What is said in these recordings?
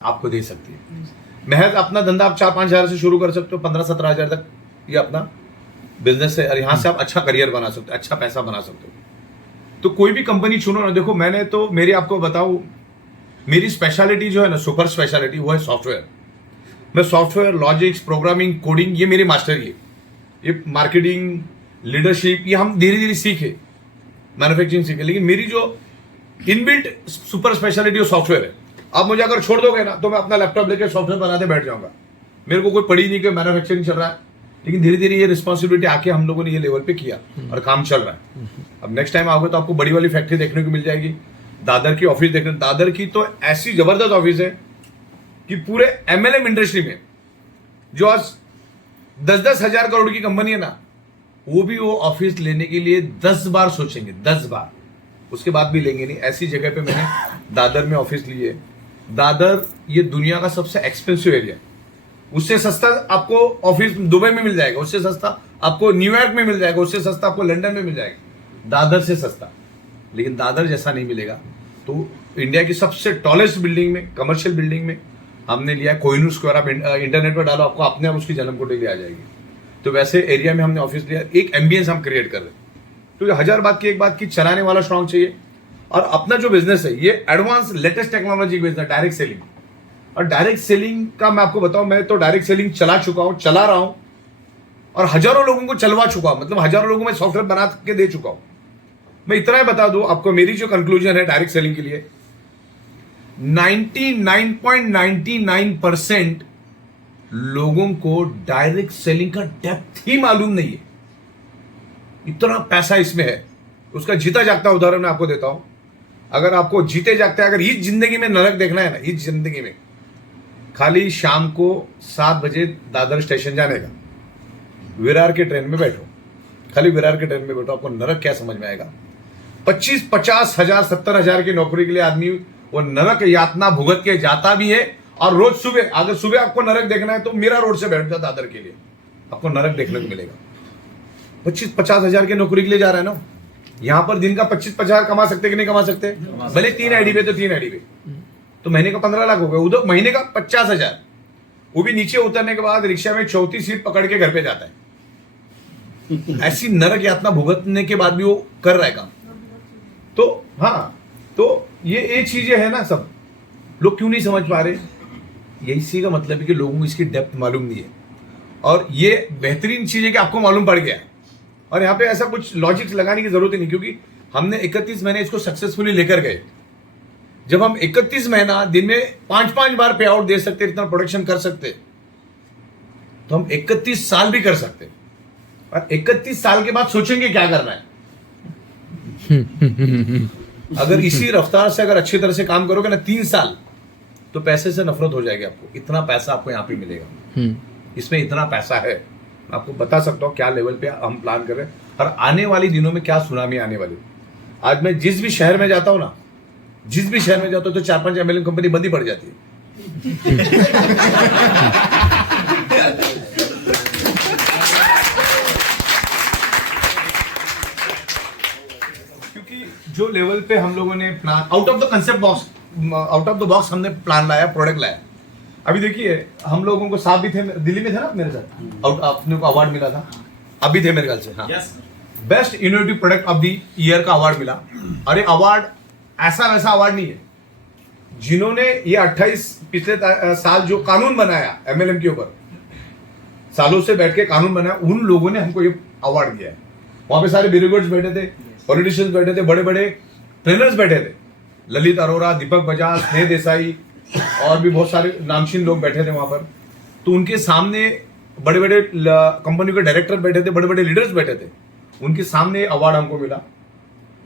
आपको दे सकती है। महज अपना धंधा आप 4-5 हज़ार से शुरू कर सकते हो, 15-17 हज़ार तक ये अपना बिजनेस है और यहाँ से आप अच्छा करियर बना सकते हो, अच्छा पैसा बना सकते हो। तो कोई भी कंपनी चुनो ना। देखो मैंने तो मेरी आपको बताऊं, मेरी स्पेशलिटी जो है ना, सुपर स्पेशलिटी, वो है सॉफ्टवेयर। मैं सॉफ्टवेयर, लॉजिक्स, प्रोग्रामिंग, कोडिंग, ये मेरी मास्टरी है। ये मार्केटिंग, लीडरशिप, ये हम धीरे धीरे सीखे, मैन्युफैक्चरिंग सीखे, लेकिन मेरी जो इनबिल्ट सुपर स्पेशलिटी वो सॉफ्टवेयर है। आप मुझे अगर छोड़ दोगे ना तो मैं अपना लैपटॉप लेकर सॉफ्टवेयर बनाते बैठ जाऊंगा। मेरे को कोई पड़ी नहीं कि मैन्युफैक्चरिंग चल रहा है, लेकिन धीरे धीरे ये रिस्पॉन्सिबिलिटी आके हम लोगों ने ये लेवल पे किया और काम चल रहा है। अब नेक्स्ट टाइम आओगे तो आपको बड़ी वाली फैक्ट्री देखने को मिल जाएगी। दादर की ऑफिस देखने, दादर की तो ऐसी जबरदस्त ऑफिस है कि पूरे एमएलएम इंडस्ट्री में जो आज 10-10 हजार करोड़ की कंपनी है ना, वो भी वो ऑफिस लेने के लिए 10 बार सोचेंगे, 10 बार, उसके बाद भी लेंगे नहीं। ऐसी जगह पे मैंने दादर में ऑफिस ली है। दादर ये दुनिया का सबसे एक्सपेंसिव एरिया है। उससे सस्ता आपको ऑफिस दुबई में मिल जाएगा, उससे सस्ता आपको न्यूयॉर्क में मिल जाएगा, उससे सस्ता आपको लंदन में मिल जाएगा, दादर से सस्ता। लेकिन दादर जैसा नहीं मिलेगा। तो इंडिया की सबसे टॉलेस्ट बिल्डिंग में, कमर्शियल बिल्डिंग में हमने लिया कोहिनूर स्क्वायर। आप इंटरनेट पर डालो, आपको अपने आप उसकी जन्म कुटी आ जाएगी। तो वैसे एरिया में हमने ऑफिस लिया, एक एम्बियंस हम क्रिएट कर रहे हैं। तो ये 1000 बात की एक बात की, चलाने वाला स्ट्रांग चाहिए। और अपना जो बिजनेस है ये advance latest technology business, direct selling. और डायरेक्ट सेलिंग का मैं आपको बताऊं, मैं तो डायरेक्ट सेलिंग चला चुका हूं, चला रहा हूं और हजारों लोगों को चलवा चुका हूं। मतलब हजारों लोगों में सॉफ्टवेयर बना के दे चुका हूं। मैं इतना ही बता दूं आपको, मेरी जो कंक्लूजन है डायरेक्ट सेलिंग के लिए, 99.99% लोगों को डायरेक्ट सेलिंग का डेप्थ ही मालूम नहीं है। इतना पैसा इसमें है। उसका जीता जागता उदाहरण मैं आपको देता हूं। अगर आपको जीते जागते, अगर इस जिंदगी में नरक देखना है ना, इस जिंदगी में खाली शाम को 7 बजे दादर स्टेशन जाने का, विरार के ट्रेन में बैठो, खाली विरार के ट्रेन में बैठो, आपको नरक क्या समझ में आएगा। 25-50 हजार 70 हजार की नौकरी के लिए आदमी वो नरक यातना भुगत के जाता भी है। और रोज सुबह, अगर सुबह आपको नरक देखना है तो मीरा रोड से बैठ जाओ दादर के लिए, आपको नरक देखने को मिलेगा। 25-50 हजार की नौकरी के लिए जा रहा है ना, यहां पर दिन का 25-50 कमा सकते कि नहीं कमा सकते? भले 3 आईडी पे तो 3 आईडी पे तो महीने का 15 लाख हो गया, उधर महीने का 50 हजार। वो भी नीचे उतरने के बाद रिक्शा में 34 सीट पकड़ के घर पे जाता है। ऐसी नरक यातना भुगतने के बाद भी वो कर रहा है काम। तो हाँ, तो ये चीजें है ना, सब लोग क्यों नहीं समझ पा रहे? यही सी का मतलब है कि लोगों को इसकी डेप्थ मालूम नहीं है। और ये बेहतरीन चीज है कि आपको मालूम पड़ गया है। और यहाँ पे ऐसा कुछ लॉजिक्स लगाने की जरूरत ही नहीं, क्योंकि हमने 31 महीने इसको सक्सेसफुली लेकर गए। जब हम 31 महीना दिन में 5-5 बार पे आउट दे सकते, इतना प्रोडक्शन कर सकते, तो हम 31 साल भी कर सकते। और 31 साल के बाद सोचेंगे क्या करना है। अगर इसी रफ्तार से अगर अच्छी तरह से काम करोगे ना 3 साल, तो पैसे से नफरत हो जाएगी आपको। इतना पैसा आपको यहाँ पे मिलेगा, इसमें इतना पैसा है। मैं आपको बता सकता हूँ क्या लेवल पे हम प्लान कर रहे हैं और आने वाले दिनों में क्या सुनामी आने वाली। आज मैं जिस भी शहर में जाता हूँ ना, जिस भी शहर में जाता हूँ तो 4-5 एमएलएम कंपनी बंद ही पड़ जाती है। क्योंकि जो लेवल पे हम लोगों ने plan, out of the concept box, out of the box हमने प्लान लाया, प्रोडक्ट लाया। अभी देखिए, हम लोगों को साहब भी थे, दिल्ली में थे ना मेरे साथ, आउट अपने को अवार्ड मिला था, अभी थे मेरे ख्याल से। हाँ, best innovative product of the year का अवार्ड मिला। और ये अवार्ड ऐसा वैसा अवार्ड नहीं है। जिन्होंने ये 28 पिछले साल जो कानून बनाया एमएलएम के ऊपर, सालों से बैठ के कानून बनाया, उन लोगों ने हमको ये अवार्ड दिया है। वहां पे सारे ब्यूरोक्रेट्स बैठे थे, पॉलिटिशियंस बैठे थे, बड़े बड़े ट्रेनर्स बैठे थे, ललित अरोरा, दीपक बजाज, स्नेह देसाई और भी बहुत सारे नामचीन लोग बैठे थे वहां पर। तो उनके सामने बड़े बड़े कंपनी के डायरेक्टर बैठे थे, बड़े बड़े लीडर्स बैठे थे, उनके सामने अवार्ड हमको मिला।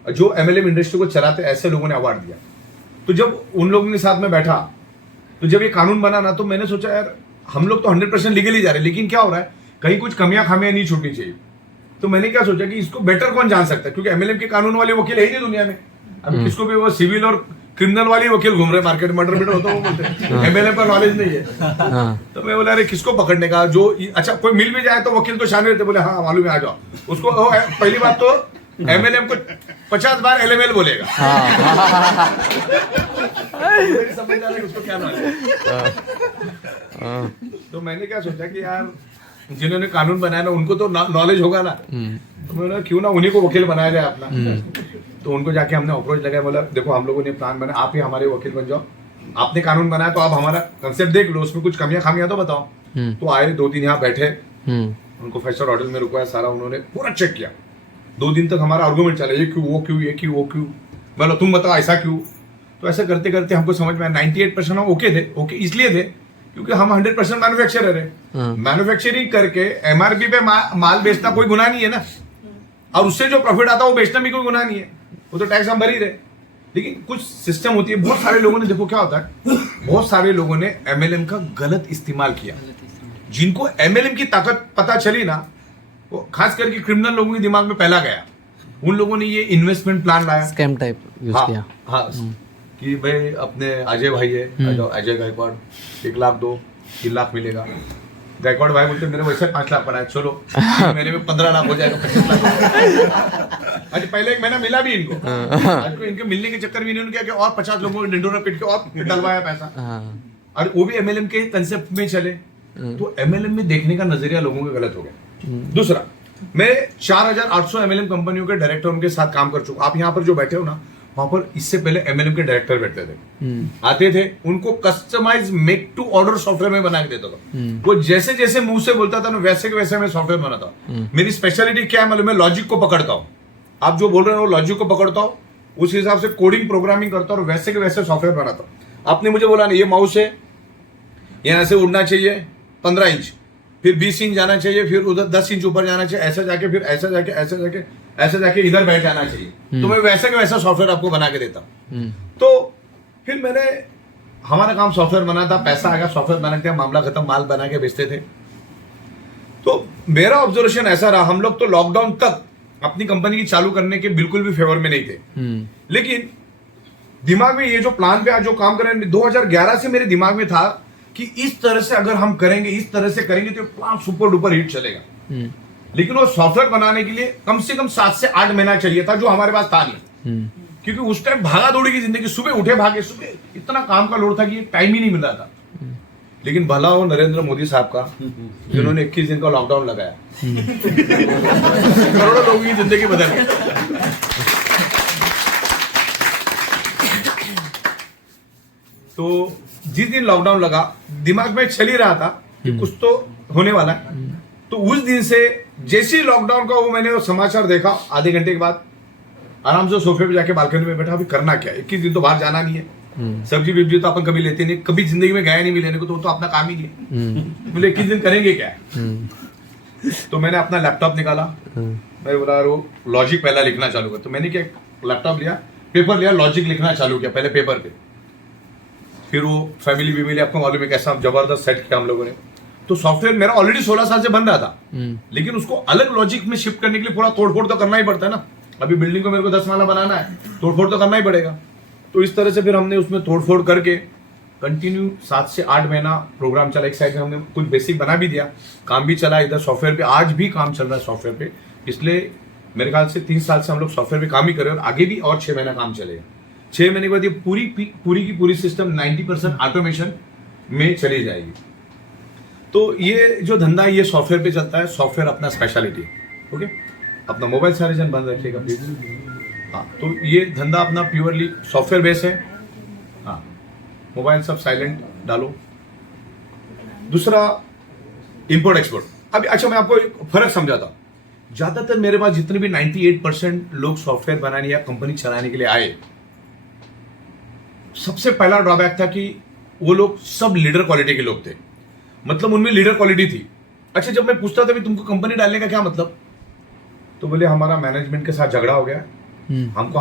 जो एमएलएम इंडस्ट्री को चलाते ऐसे लोगों ने अवार्ड दिया। तो जब उन लोगों के साथ में बैठा, तो जब ये कानून बना ना, तो मैंने सोचा यार हम लोग तो 100% लीगली जा रहे हैं, लेकिन क्या हो रहा है, कहीं कुछ कमियां खामियां नहीं छूटनी चाहिए। तो मैंने क्या सोचा कि इसको बेटर कौन जान सकता है, क्योंकि एमएलएम के कानून वाले वकील है ही नहीं दुनिया में। अब किसको भी वो सिविल और क्रिमिनल वाले वकील घूम रहे मार्केट में, मर्डर होता है वो बोलते, एमएलएम का नॉलेज नहीं है। तो मैं बोला अरे किसको पकड़ने का, जो अच्छा कोई मिल भी जाए तो वकील तो शामिल रहते, बोले हाँ मालूम है आ जाओ उसको। पहली बात तो MLM को 50 बार LML बोलेगा। मेरी समझ आ रहा है कि उसको क्या नॉलेज। तो मैंने क्या सोचा कि यार जिन्होंने कानून बनाया ना उनको तो नॉलेज होगा ना, तो मैंने क्यों ना उन्हीं को वकील बनाया जाए अपना। तो उनको जाके हमने अप्रोच लगाया, बोला देखो हम लोगों ने प्लान बनाया, आप ही हमारे वकील बन जाओ, आपने कानून बनाया तो आप हमारा कंसेप्ट देख लो, उसमें कुछ कमियां खामियां तो बताओ। तो आए 2 दिन यहाँ बैठे, उनको 5 स्टार होटल में रुकवाया, सारा उन्होंने पूरा चेक किया। 2 दिन तक हमारा आर्गुमेंट चला, ये क्यों, वो क्यों, ये क्यों, वो क्यों, बोलो तुम बताओ ऐसा क्यों। तो ऐसा करते करते हमको समझ में आया 98% हम ओके थे। ओके इसलिए थे क्योंकि हम 100% मैन्युफैक्चरर है। मैन्युफैक्चरिंग करके MRP पे माल बेचना कोई गुनाह नहीं है ना, और उससे जो प्रॉफिट आता है वो बेचना भी कोई गुनाह नहीं है, वो तो टैक्स हम भर ही रहे। लेकिन कुछ सिस्टम होती है, बहुत सारे लोगों ने, देखो क्या होता है, बहुत सारे लोगों ने MLM का गलत इस्तेमाल किया। जिनको MLM की ताकत पता चली ना, वो खास करके क्रिमिनल लोगों के दिमाग में पहला गया, उन लोगों ने ये इन्वेस्टमेंट प्लान लाया, स्कैम टाइप यूज किया। हाँ कि भाई अपने अजय भाई है, अजय गायकवाड़, 1 लाख दो, 3 लाख मिलेगा। गायकवाड़ भाई बोलते मेरे वैसे 5 लाख पड़ा है, चलो 3 महीने में 15 लाख हो जाएगा, 25 लाख हो जाएगा। आज पहले 1 महीना मिला भी इनको, आज को इनके मिलने के चक्कर में इन्होंने क्या किया, और 50 लोगों को डिंडोरा पिट के और डलवाया पैसा, और वो भी MLM के कंसेप्ट में चले। तो MLM में देखने का नजरिया लोगों का गलत हो गया। दूसरा, मैं 4800 MLM कंपनियों के डायरेक्टर उनके साथ काम कर चुका। आप यहाँ पर जो बैठे हो ना, वहां पर इससे पहले MLM के डायरेक्टर बैठते थे, आते थे, उनको customize make to order software में बना के देता था। वो जैसे जैसे मुंह से बोलता था ना, वैसे के वैसे मैं सॉफ्टवेयर बनाता हूँ। मेरी स्पेशलिटी क्या है मालूम है, लॉजिक को पकड़ता हूँ। आप जो बोल रहे हो लॉजिक को पकड़ता हूँ, उस हिसाब से कोडिंग प्रोग्रामिंग करता हूँ और वैसे के वैसे सॉफ्टवेयर बनाता हूँ। आपने मुझे बोला ना ये माउस है, यहां से उड़ना चाहिए 15 इंच, फिर 20 इंच जाना चाहिए, फिर उधर 10 इंच ऊपर जाना चाहिए, ऐसा जाके फिर ऐसा जाके ऐसा जाके ऐसा जाके इधर बैठ जाना चाहिए, तो मैं वैसे के वैसा सॉफ्टवेयर आपको बना के देता हूँ। तो फिर मैंने, हमारा काम सॉफ्टवेयर बना था, पैसा आ गया, सॉफ्टवेयर बना के मामला खत्म, माल बना के बेचते थे। तो मेरा ऑब्जर्वेशन ऐसा रहा, हम लोग तो लॉकडाउन तक अपनी कंपनी की चालू करने के बिल्कुल भी फेवर में नहीं थे, लेकिन दिमाग में ये जो प्लान पे आज जो काम कर रहे हैं, 2011 से मेरे दिमाग में था कि इस तरह से अगर हम करेंगे, इस तरह से करेंगे तो प्लान सुपर डुपर हिट चलेगा। लेकिन वो सॉफ्टवेयर बनाने के लिए कम से कम 7 से 8 महीना चाहिए था, जो हमारे पास था नहीं। क्योंकि उस टाइम भागा दौड़ी की जिंदगी, सुबह उठे भागे, सुबह इतना काम का लोड था कि टाइम ही नहीं मिल रहा था। लेकिन भला हो नरेंद्र मोदी साहब का, जिन्होंने 21 दिन का लॉकडाउन लगाया, करोड़ों लोगों की जिंदगी बदल गई। तो जिस दिन लॉकडाउन लगा, दिमाग में चल ही रहा था कि कुछ तो होने वाला है। तो उस दिन से जैसे ही लॉकडाउन का वो मैंने वो समाचार देखा, आधे घंटे के बाद आराम से सोफे पे जाके बालकनी में बैठा, अभी करना क्या है, 21 दिन तो बाहर जाना नहीं है, सब्जी बिब्जी तो अपन कभी लेते नहीं, कभी जिंदगी में गया नहीं भी लेने को, तो अपना काम ही नहीं है, बोले 21 दिन करेंगे क्या है। तो मैंने अपना लैपटॉप निकाला, मैं बोला वो लॉजिक पहला लिखना चालू कर। तो मैंने क्या, लैपटॉप लिया, पेपर लिया, लॉजिक लिखना चालू किया, पहले पेपर पे, फिर वो फैमिली विमिली, आपको मालूम है कैसा जबरदस्त सेट किया हम लोगों ने। तो सॉफ्टवेयर मेरा ऑलरेडी 16 साल से बन रहा था, लेकिन उसको अलग लॉजिक में शिफ्ट करने के लिए पूरा तोड़फोड़ तो करना ही पड़ता है ना। अभी बिल्डिंग को मेरे को 10 माला बनाना है, तोड़फोड़ तो करना ही पड़ेगा। तो इस तरह से फिर हमने उसमें तोड़फोड़ करके कंटिन्यू 7 से 8 महीना प्रोग्राम चला। एक साइड में हमने कुछ बेसिक बना भी दिया, काम भी चला इधर सॉफ्टवेयर पे, आज भी काम चल रहा है सॉफ्टवेयर पे। इसलिए मेरे ख्याल से 3 साल से हम लोग सॉफ्टवेयर पे काम ही कर रहे हैं, और आगे भी और 6 महीना काम चलेगा। 6 महीने के बाद ये पूरी की पूरी सिस्टम 90% ऑटोमेशन में चली जाएगी। तो ये जो धंधा है ये सॉफ्टवेयर पे चलता है, सॉफ्टवेयर अपना स्पेशलिटी। ओके, अपना मोबाइल सारे जन बंद रखिएगा प्लीज। हाँ, तो ये धंधा अपना प्योरली सॉफ्टवेयर बेस है। हाँ, मोबाइल सब साइलेंट डालो। दूसरा, इंपोर्ट एक्सपोर्ट। अभी अच्छा मैं आपको एक फर्क समझाता हूं। ज्यादातर मेरे पास जितने भी 98% लोग सॉफ्टवेयर बनाने या कंपनी चलाने के लिए आए, सबसे पहला ड्रॉबैक था कि वो लोग सब लीडर क्वालिटी के लोग थे, मतलब उनमें लीडर क्वालिटी थी। अच्छा, जब मैं पूछता था भी तुमको कंपनी डालने का क्या मतलब, तो बोले हमारा मैनेजमेंट के साथ झगड़ा हो गया, हमको